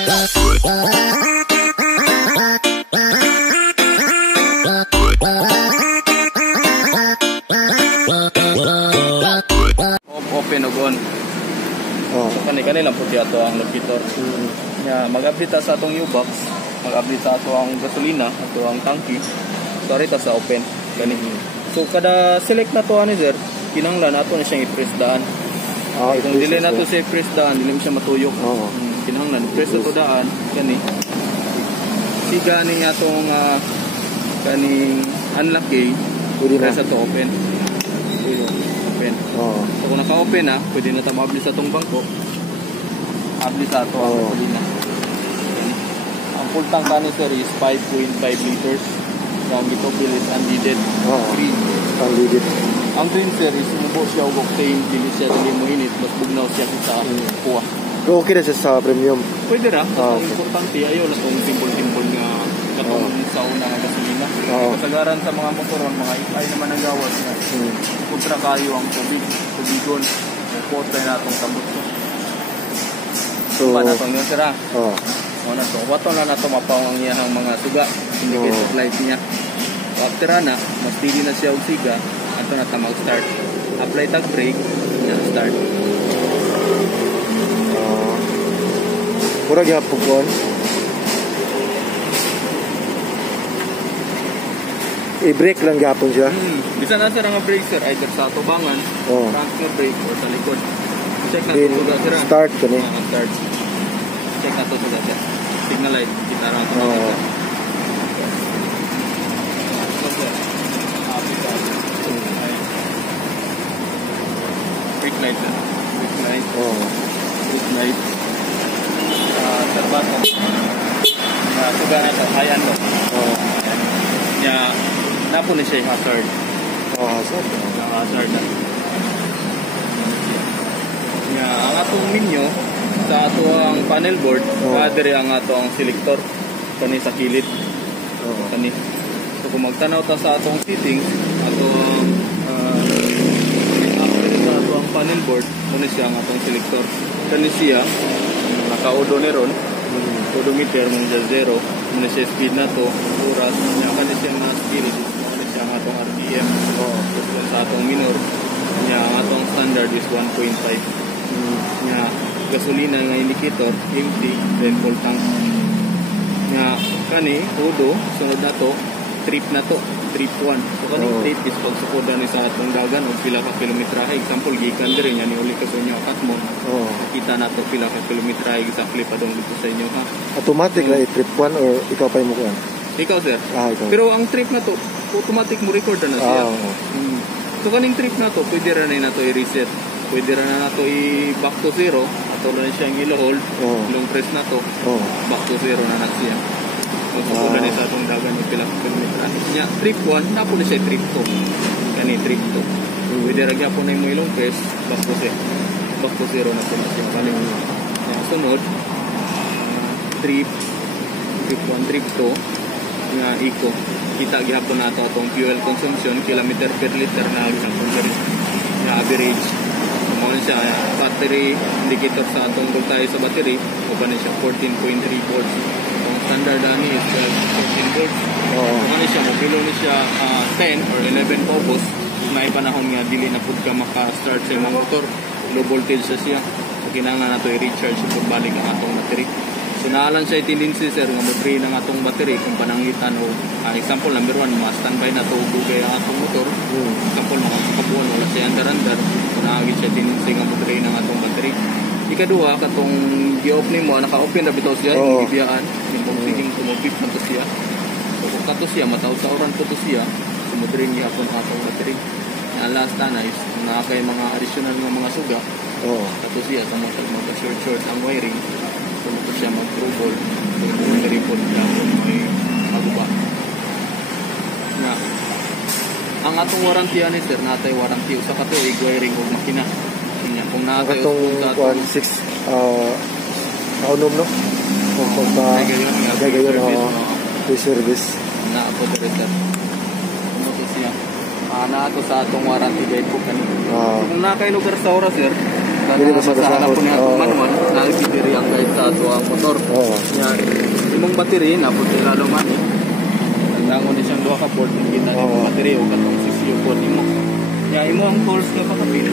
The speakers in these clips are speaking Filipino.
Open o on. So kani-kani lang po siya ito ang locator. Mag-update sa atong U-box, mag-update sa ato ang gasolina, ato ang tanki. So rito sa open kani. So kada select na to ani sir, kinanglan ato na siyang i-press daan. Kung dili na to sa i-press daan, dili mo siya matuyok. Kinanglan press to daan kani. Siga ni atong kaning unlock key, press to open. Open. So kung naka-open na, pwede na tayo ma-abli sa itong bangko. Abli sa ito ang gasolina. Ang full tank na sir is 5.5 liters. So ang ito bill is unleaded. Green. Unleaded. Ang green sir is mubo siya o octane, dili siya dili mo init, mas bugnaw siya sa kuha. So okay na siya sa premium? Pwede na. Ang importante, ayaw na itong timbol-timbol nga katong sa unang gasolina. Kasagaran sa mga motor, mga ay naman ang gawas na. Kontra kayo ang tubigon. Potay na itong tambot ko. So, pa na itong yun sira. Wato na na ito mapawang ang iyang mga suga. Indicator light niya. So after na, mas pili na siya og siga. Ito na ito mag-start. Apply tag brake. Yan, start. Murag yapon ko. I-brake lang yapon siya. Bisa na sir ang brake sir, either sa atubangan, transfer brake o sa likod. Check na ito suga sir. Start ko ni. Start. Check na ito suga sir. Signal light, kita na ito sir. Brake light na. Brake light. Brake light. Terbato. Suga na ito, high and low. Nya napo ni siya hazard. Hazard. Hazard na. Nya ang atong menu sa ato ang panel board, diri ang ato ang selector kani sa kilid. Kani. So kung magtanaw ta sa atong settings, atong sa ato ang panel board, kani siya ang atong selector. Kani siya naka-odo ni ron. Odometer mong 0, muna siya speed na to, oras, niya ka na siya mga speed, muna siya ang atong RPM, sa atong minor, niya ang atong standard is 1.5. Niya gasolina nga indicator, empty, then full tank. Niya kani, odo, sunod na to, trip na to, trip 1. So kani trip is pagsukodan ni sa atong dagan o pila ka kilometrahe. Example, gikan diri niya ni uli ka sa inyo akatmo. Kita na to pila ka kilometrahe exactly pa dong dito sa inyo ha. Automatic na trip 1 or ikaw pa mo kuan? Ikaw sir. Ikaw. Pero ang trip na to, automatic mo record na siya. So kaning trip na to, pwede ra na to i-reset. Pwede ra na to i-back to 0. Ato na siya ang ilo-hold. Long press na to. Back to 0 na siya. Magsusulan niya sa itong dagan yung pila kilometrahe. Nya, trip 1, napo na siya trip 2. Kani, trip 2. Pwede ragya po na yung ilong press, back to 0 na po na siya. Kani, sunod, trip 1, trip 2, nga eco. Kita gihapon na ito itong fuel consumption, kilometer per liter na gihapon nga average. Muna siya, battery indicator sa itong voltage sa battery, o ba na siya 14.3 volts. Standard ani is 14 volts. Ano siya, mobilo ni siya 10 or 11 pulse. May panahon nga dili na pud ka maka-start sa imong motor. Low voltage siya. So kinahanglan nato i-recharge pud balik ang atong battery. So naalan siya tendency sir nga mo-drain ang atong battery kung panangitan o example number 1, ma-standby na to dugay ang atong motor. Example mga kapuan wala siya andar-andar. So naagi siya tendency nga mo-drain ang atong battery. Ikaduha, katong gi-off nimo naka-open ra bitaw siya, ibiyaan, yung pagsiging tumupit na to siya. So kung kato siya, mataw-tawran po to siya, sumudrin gihapon atong battery. Ang last na is, kay mga additional ng mga suga, kato siya, mag-short ang wiring, sumuto siya mag-trouble, mag-report gihapon may maguba. Nga, ang atong warranty ani sir, natay warranty, usa ka to, wiring o makina. Kung nakakayo itong 6 kaunom no? Kung gayon free service na ako dito sir. Ano siya? Na ato sa atong warranty guide po kanina. Kung nakay lugar sa oras sir, Dili ba sa basahan kasahod? po niya itong manual, nagpipiri ang guide sa ato ang motor. Oo. Yan, imong battery, napot nila luman eh. Nangangon din siyang 2 ka port, kita niyo yung battery o katong CCU port imo. Yan, imo ang tools nga pakapin.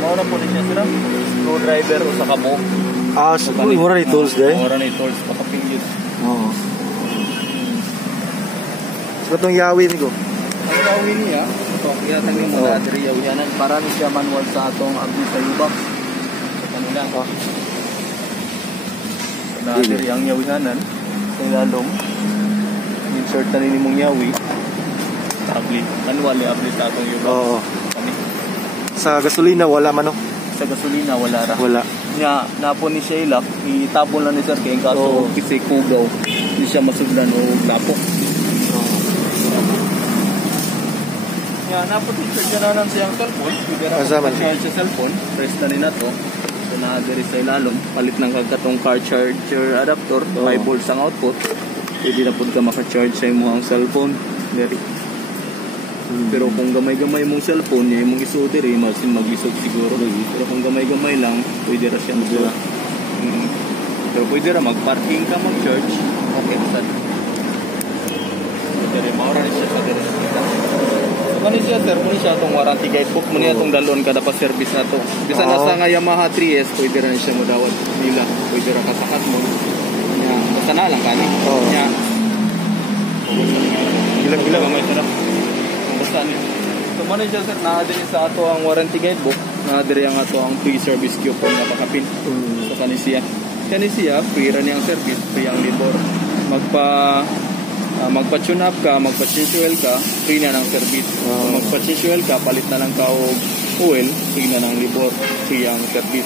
Maura po niya sila, screwdriver o sa kamo. Mura ni tools day. Maura ni tools pakapin yun. Oo. So, itong yawin ko. Ang gawin niya, ito, kiyatan yung mga battery, yawihanan, para ni siya manual sa atong abdi sa ubak. Sa kanila. Battery ang yawihanan, sa ilalong, insert na rin mong yawi, abli, manual ni abli sa atong ubak. Oo. Kani. Sa gasolina, wala man, no? Sa gasolina, wala ra. Wala. Nya, napon ni siya ilak, itapon lang ni sir, kaya kaso, kasi kugaw, hindi siya masugdan o tapok. Yan, napot siya dyan na siyang cellphone. Kasama siya sa cellphone. Press na rin na to. So, na-adhere sa ilalong. Palit ng kagkatong car charger adapter. 5 volts ang output. Pwede na po ka maka-charge sa imong cellphone. Dari. Pero kung gamay-gamay mong cellphone, yung mong isuot rin, mag-isog siguro. Pero kung gamay-gamay lang, pwede na siya mag-isog. Pero pwede na mag-parking ka, mag-charge. Okay, sad. Pwede rin, maura rin siya sa dire. Kani siya sir, muna siya itong warranty guide book, muna itong dalon kada pa service na to. Bisa nasa nga Yamaha 3S, pwede rin siya modawad nila, pwede rin kasakat mo. Nya, basta na lang kani. Nya, bilang-bilang may sarap. Basta niya. So muna siya sir, naadiri sa ato ang warranty guide book, naadiri ang ato ang free service coupon na pakapin. So kani siya, free rin ang service, free ang labor. Magpa-tune up ka, magpa-change oil ka, free na ng service. Kung magpa-change oil ka, palit na lang ka o oil, free na ng libor, free ang service.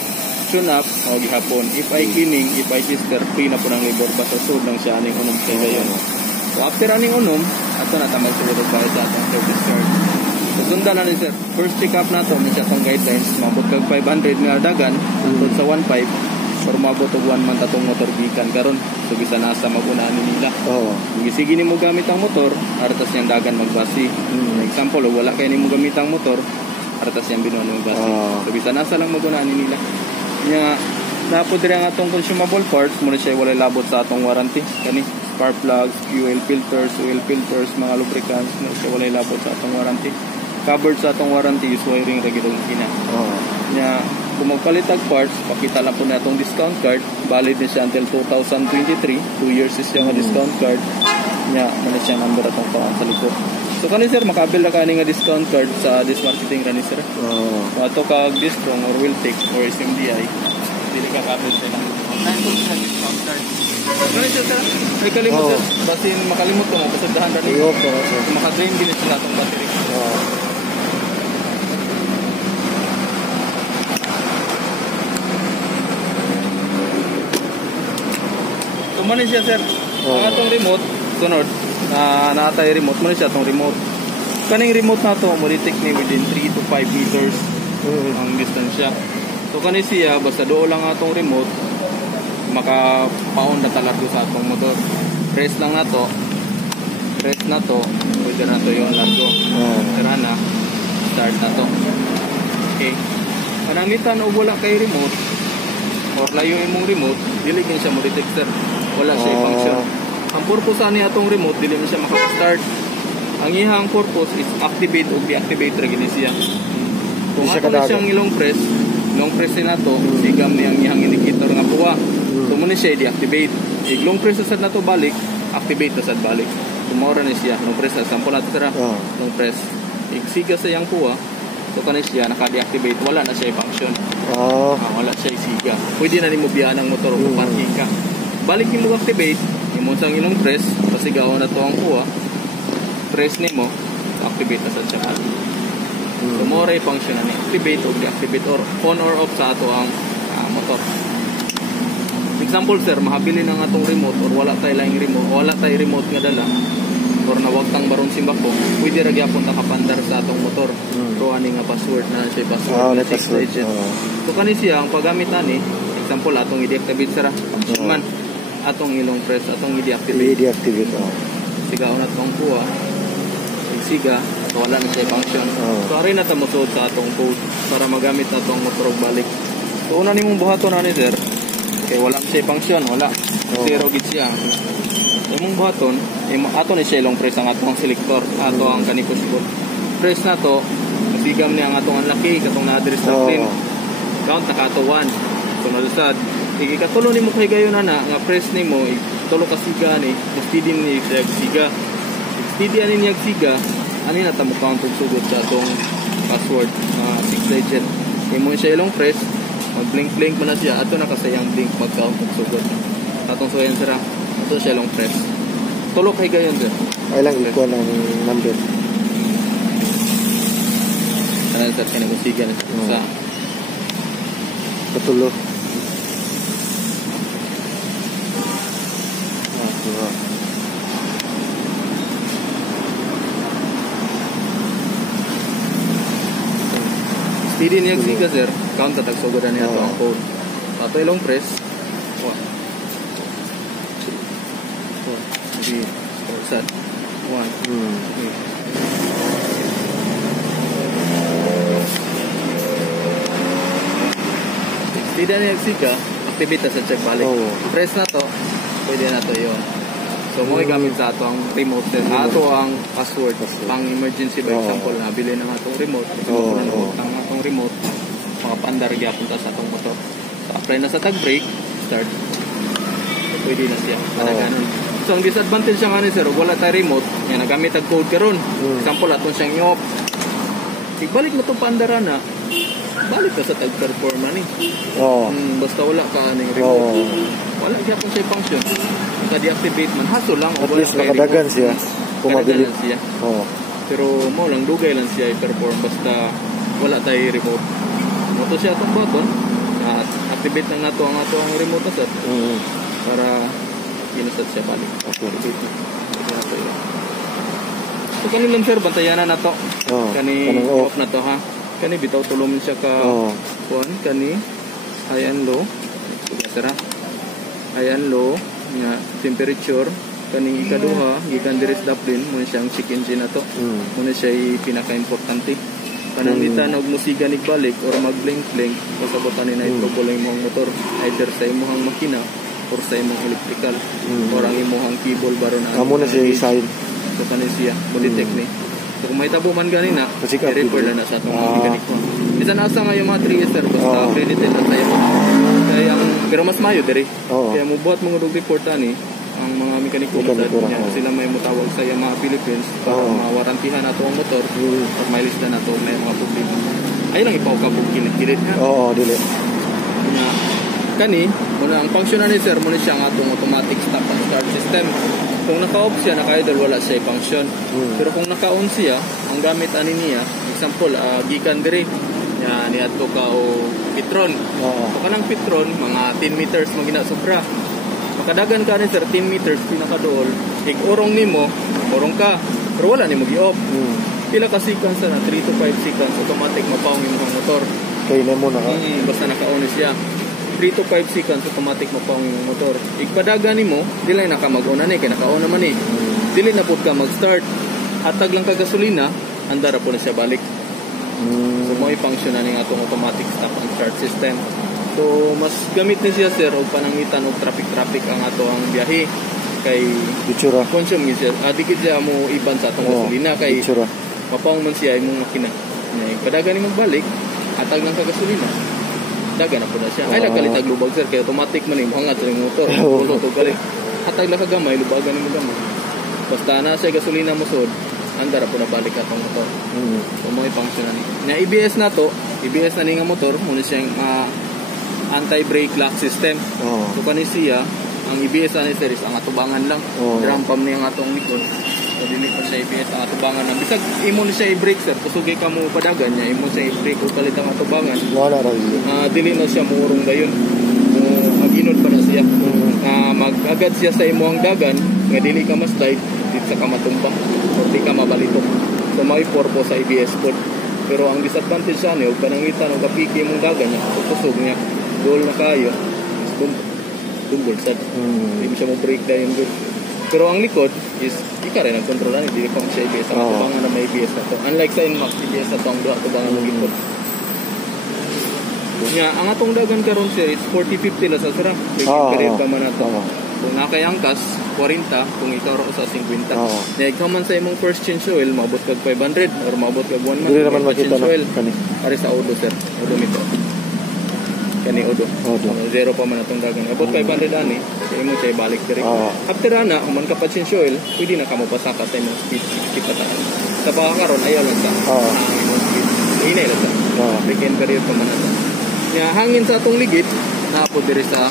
Tune up, o gihapon. If I cleaning, if I sister, free na po ng libor. Basta sud lang siya aning unom sa gayon. So after aning unom, ato na tamay siguro para sa atong service card. So sundan na ni sir. First check up na to, may siya itong guidelines. Mabot kag 500 nga dagan, tungkol sa 1.5. Pero mabot og 1 man tatong motor gikan karon. So bisa nasa magunaan nila. Sige nimo gamit ang motor, aratas yang dagan magbasi. Example, wala kay nimo gamit ang motor, aratas yang binuan magbasi. So bisa nasa lang magunaan nila. Nya napod diri ang atong consumable parts, muna siya wala labot sa atong warranty. Kani spark plugs, fuel filters, mga lubricants, muna siya wala labot sa atong warranty. Covered sa atong warranty is wiring regular kina. Nya kung magpalitag parts, pakita lang po na itong discount card. Valid na siya until 2023. 2 years is siya nga discount card. Nya, mana siya number atong paan sa likod. So kani sir, makabil na kani nga discount card sa this marketing kani sir. Ato kag Distrong or Wiltec or SMDI. Dili ka kabil sila. Online po siya discount card. Kani sir, ay kalimot sir. Basin makalimot ko mo, pasagdahan na niyo. Maka-drain din sila itong battery. Muna siya sir, ang atong remote, sunod, naatay remote, muna siya atong remote. Kaning remote na to, muritik ni within 3 to 5 meters ang distansya. So kaning siya, basta doon lang atong remote, makapaon na talardo sa atong motor. Press lang na to, pwede na to yung largo. Tara na, start na to. Okay. Panangitan o wala kay remote, or layo imong remote, diligin siya mo detector. Wala siya function. Ang purpose ani atong remote, dili man siya makaka-start. Ang iyang purpose is activate o deactivate ra gini siya. Kung ato na siyang long press din nato, sigam ni ang iyang indicator nga buwa. So muna siya i-deactivate. Long press sad nato balik, activate sad balik. Tumora ni siya, long press sample nato sira. Long press. Igsiga sa iyang buwa. So kanis siya naka-deactivate, wala na siya i-function. Wala siya isiga. Pwede na nimo biyahan ang motor o parking ka. Balik nimo activate, imo sang ilong press, pasigaw na to ang kuha. Press nimo, activate na sa siya. So more i-function na ni activate o deactivate or on or off sa ato ang motor. Example sir, mahabili ng atong remote or wala tay laing remote, wala tay remote nga dala. Or nawag tang baron simbako, pwede ra gyapon ta kapandar sa atong motor. So ani nga password na siya password na 6 digit. So kani siya ang paggamit ani, example atong i-deactivate sira. Man atong ilong press, atong i-deactivate. Sigaw na tong kuha. Siga, so wala na siya function. So ari na ta mosuod sa atong code para magamit atong motor balik. So una nimong buhaton ani sir. Kay wala siya function, wala. Zero gid siya. Imong buhaton, ato ni siya long press ang atong selector, ato ang kanipos-pos. Press na to, masigam niya ang atong laki katong na-address natin. Count na kato 1. So nalusad. Ikatulo nimo kay gayon na nga press nimo tulo ka siga ni, steady ni siga. Steady ani niya siga, ani na ta mo count og sugod sa atong password 6 digit. Imo siya ilong press, mag-blink man na siya, ato na kasayang blink mag-count og sugod. Atong suyan sira, ato siya ilong press. Tulo kay gayon sir. Ay lang ikuha ng number. Ano sir, kinagasiga na sa Patulo. Steady niya siga sir, count tatag sugodan niya ato ang code. Ato ilong press. 1 2 3 Steady niya siga, activate sa check balik. Press na to, pwede na to yun. So mo gamit sa ato ang remote sir. Ato ang password pang emergency, by example na bili ng atong remote. Ang atong remote makapaandar gyapon ta sa atong motor. So apply na sa tag brake, start. So, pwede na siya. Ganun. So ang disadvantage siya nga ni sir, wala tayo remote, nga nagamit ang code karon. Example aton siyang i-off. Ibalik mo to paandaran na. Balik ka sa tag performa ni. Basta wala ka aning remote. Wala gyapon siya function. Naka-deactivate man, haso lang. At least nakadagan siya. Pumabilit. Pero mo lang, dugay lang siya i-perform basta wala tayo remote. Moto siya itong button. Activate lang nato ang ato ang remote na set. Para inusat siya balik. So kanilang sir, bantayan na to. Kani off na to ha. Kani bitaw tulong siya ka kani high and low. Sira. High and low nga temperature kaning ikaduha gikan diri sa daplin mo siyang check engine na to. Muna siya pinaka-importante. Panangitan og musiga nig balik or mag-blink pasabotan ni na i-trouble imong motor either sa imong makina or sa imong electrical or ang imong cable baron na. Amo na siya sign. So kanin siya mo detect ni. So kung may tabo man ganina, i-refer na sa atong mechanic mo. Bisan asa nga yung mga 3 sir basta accredited na tayo. Kaya pero mas mayo diri. Kaya mo buhat mo og report ani ang mga mekaniko sila may mutawag sa mga Philippines para mawarantihan nato ang motor at may lista nato may mga problema. Ay lang ipawkabog kilit ha. Dili. Na kani muna ang function ni sir muna siya ang atong automatic stop and start system. Kung naka-off siya, naka-idle, wala siya function. Pero kung naka-on siya, ang gamit ani niya, example, gikan diri niadto ka o Petron. So kanang Petron, mga 10 meters magina sobra. Makadagan ka ni sir 10 meters pinakadool. Orong nimo, orong ka. Pero wala nimo gi-off. Pila ka seconds na 3 to 5 seconds automatic mapaong imong motor. Kay nemo na basta naka-on siya. 3 to 5 seconds automatic mapaong imong motor. Igpadagan nimo, dili na ka mag-on ani kay naka-on naman ni. Dili na pud ka mag-start. Hatag lang ka gasolina, andara po na siya balik. So mo i-function na ning atong automatic stop and start system. So mas gamit ni siya sir og panangitan og traffic ang ato ang biyahe kay Bitsura. Consume ni siya. Dikit siya mo iban sa atong gasolina kay Bitsura. mapaong man siya imong makina. Padagan nimo balik, hatag lang ka gasolina. Daga na po na siya. Ay nagkalitag lubag sir kay automatic man imo hangat sa motor. Puno to galing. Hatag lang ka gamay, lubagan nimo gamay. Basta na siya gasolina mo sud, andara po na balik atong motor. So mo i-function na ni. Na ABS na to, ABS na ni nga motor, muna siyang anti-brake lock system. So kani siya, ang ABS na ni sir is ang atubangan lang. Drum pump ni ang atong likod. So dili pa siya ABS ang atubangan lang. Bisag imo ni siya i-brake sir, kusugay ka mo padagan niya, imo siya i-brake o palit ang atubangan. Wala ra yun. Dili na siya muurong dayon. Mag-inod pa na siya. Mag-agad siya sa imo ang dagan, nga dili ka ma-slide, dili ka matumba, or di ka mabalitok. So may purpose sa ABS pod. Pero ang disadvantage sa niyo, panangitan o kapiki mong dagan niya, kusog niya, goal na kayo, dumbol sad. Hindi mo siya mo break down yung good. Pero ang likod is ika rin ang kontrolan, hindi pa mo siya ABS. Ang tubangan na may ABS na to. Unlike sa Inmax, ABS na to ang tubangan ng likod. Nya ang atong dagan karon sir is 40-50 la sa sir. Career pa man ato. Kung nakay angkas 40, kung ikaw ra sa 50. Nya ikaw man sa imong first change oil maabot kag 500 or maabot kag 1 month. Dili naman makita na kani. Ari sa Odo sir. Odo mito. Kani Odo. Zero pa man atong dagan. Abot 500 ani. Kaya mo say balik diri. After ana, man ka pa change oil, pwede na ka mo pasaka sa imong speed pataan. Sa pagkakaroon ayaw lang ta. Hinay lang ta. Weekend career pa man ato. Nya hangin sa atong ligid, naapod diri sa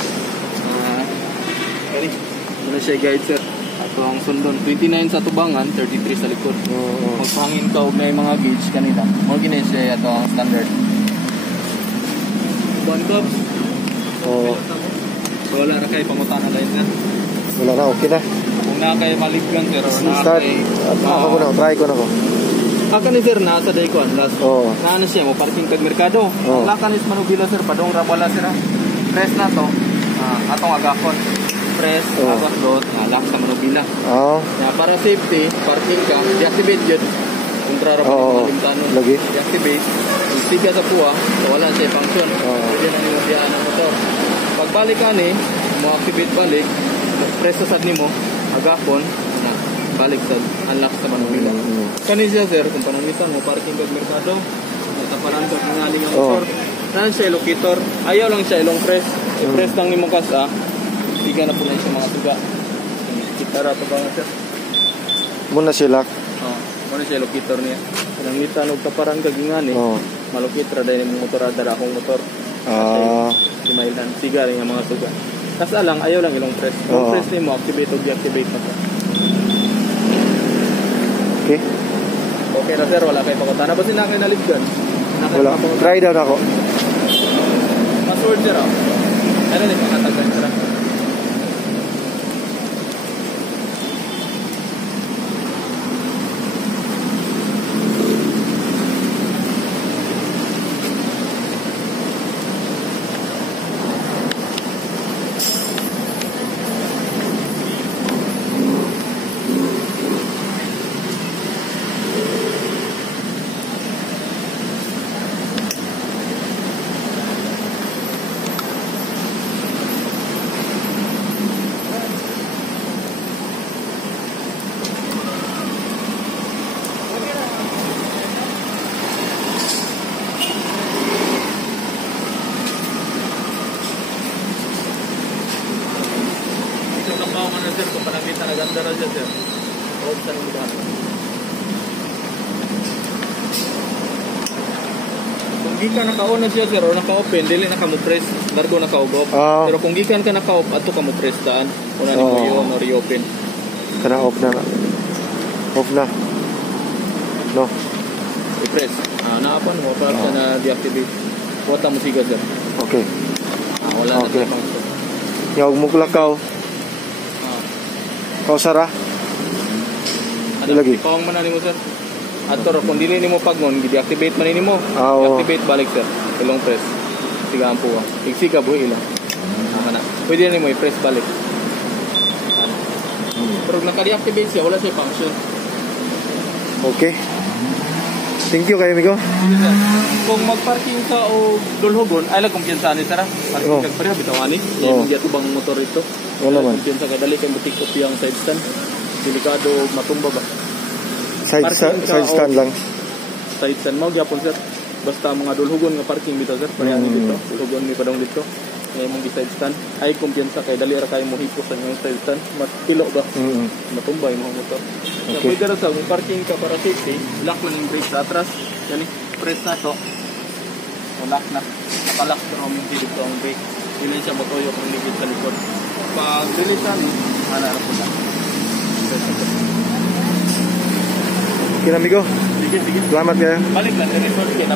ano siya guide sir. Atong sundon 29 sa tubangan, 33 sa likod. Magpangin ka og na mga gauge kanina. Mo gini siya ato ang standard. One cup. So wala na kayo pangutana lain na. Wala na, okay na. Kung na kayo malibgan sir or na start. kayo Ako na, try ko na ko. Aka ni sir na sa day ko last. Na ano siya mo parking kag merkado. Ang lakan is manubila sir padong rabala sir. Press na to. Atong agakon. Press agak dot lock sa manubila. Ya para safety, parking ka, deactivate jud. Kontra ra mo limtanon. Lagi. Deactivate. Siga sa puwa, so wala siya function. Pwede na nimo diyan ang motor. Pagbalik ka ni, mo activate balik, press sa sad nimo, agakon na balik sa unlock sa manubila. Kani siya sir, kung panamitan mo parking kag merkado, nataparan ka ngaling ang motor. Nan siya locator, ayaw lang siya ilong press. I-press lang nimo kasa. Tiga na po na siya mga tuga. Kita ra to ba sir? Muna sila. Muna siya locator niya. Panamitan og taparan kag ngani. Malukit ra dai imong motor dara akong motor. Simailan siga rin ang mga tuga. Kasa lang ayaw lang ilong press. Kung press nimo activate o deactivate na siya. Okay. Okay na sir, wala kayo pakutana. Basin na kayo nalibgan? Wala. Try down ako. Password sir ako. Ano rin makatagan sir ako? Sir, kung panamitan na ganda na siya sir. Huwag sa nung ba? Kung gikan naka-on na siya sir o naka-open, dili na ka mo press, largo naka-ugop. Pero kung gikan ka naka-off, ato ka mo press daan. Una ni mo yun o reopen. Kana off na. Off na. No. I-press. Naapan mo, para ka na deactivate. Wata mo siga sir. Okay. Wala na siya pang sir. Yung muklakaw. Kau Sarah? Lagi. Pawang man nimo sir. Ato ra kung dili nimo pagnon, gi-deactivate man nimo. Deactivate balik sir. Ilong press. Siga ang puwa. Igsika buhi ilang. Ana. Pwede nimo i-press balik. Pero naka-deactivate siya, wala siya function. Okay. Thank you kayo, amigo. Kung magparking ka o dulhogon, ay lang kumpiyansa ni sir. Parking kag pareha bitawani. Yung giatubang motor ito. Wala man. Kumpiyansa ka dali kay butik ko yung side stand. Delikado matumba ba? Side stand lang. Side stand mo gyapon sir. Basta mga dulhogon nga parking bitaw sir, pareha ni dito. Dulhogon ni padong dito. Ngay mong side stand. Ay kumpiyansa kay dali ra kay mo hipos sa yung side stand. Matilo ba? Matumba yung mga motor. Okay. So, pwede sa kung parking ka para safety, lock man yung brake sa atras. Yan press na to. So, lock na. Nakalock to ang dito ang brake. Hindi siya matuyo kung ligid sa likod. Pag release na, hanarap ko na. Okay, amigo. Sige. Selamat ya. Balik lang. Resort kaya